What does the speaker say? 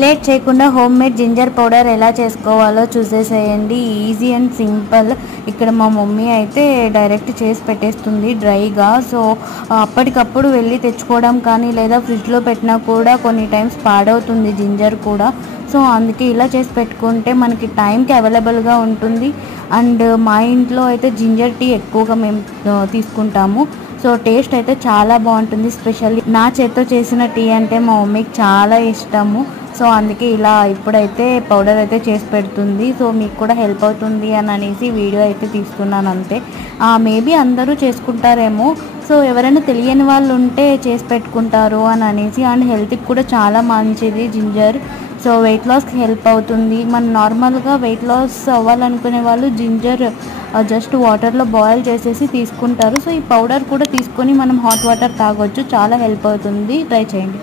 Late చేయకుండా home made ginger powder ఎలా చేసుకోవాలో చూసేసేయండి. Easy and simple. ఇక్కడ మా మమ్మీ అయితే డైరెక్ట్ చేసి పెట్టేస్తుంది డ్రైగా. సో అప్పటికప్పుడు వెళ్ళి తెచ్చుకోవడం కానీ లేదా ఫ్రిడ్జ్లో పెట్టినా కూడా కొన్ని టైమ్స్ పాడవుతుంది జింజర్ కూడా. సో అందుకే ఇలా చేసి పెట్టుకుంటే మనకి టైంకి అవైలబుల్గా ఉంటుంది. అండ్ మా ఇంట్లో అయితే జింజర్ టీ ఎక్కువగా మేము తీసుకుంటాము. సో టేస్ట్ అయితే చాలా బాగుంటుంది. స్పెషల్లీ నా చేత్తో చేసిన టీ అంటే మా మమ్మీకి చాలా ఇష్టము. సో అందుకే ఇలా ఇప్పుడైతే పౌడర్ అయితే చేసి పెడుతుంది. సో మీకు కూడా హెల్ప్ అవుతుంది అని అనేసి వీడియో అయితే తీస్తున్నాను అంతే. మేబీ అందరూ చేసుకుంటారేమో. సో ఎవరైనా తెలియని వాళ్ళు ఉంటే చేసి పెట్టుకుంటారు అని అనేసి. అండ్ హెల్త్కి కూడా చాలా మంచిది జింజర్. సో వెయిట్ లాస్కి హెల్ప్ అవుతుంది. మనం నార్మల్గా వెయిట్ లాస్ అవ్వాలనుకునే వాళ్ళు జింజర్ జస్ట్ వాటర్లో బాయిల్ చేసేసి తీసుకుంటారు. సో ఈ పౌడర్ కూడా తీసుకొని మనం హాట్ వాటర్ తాగొచ్చు. చాలా హెల్ప్ అవుతుంది. ట్రై చేయండి.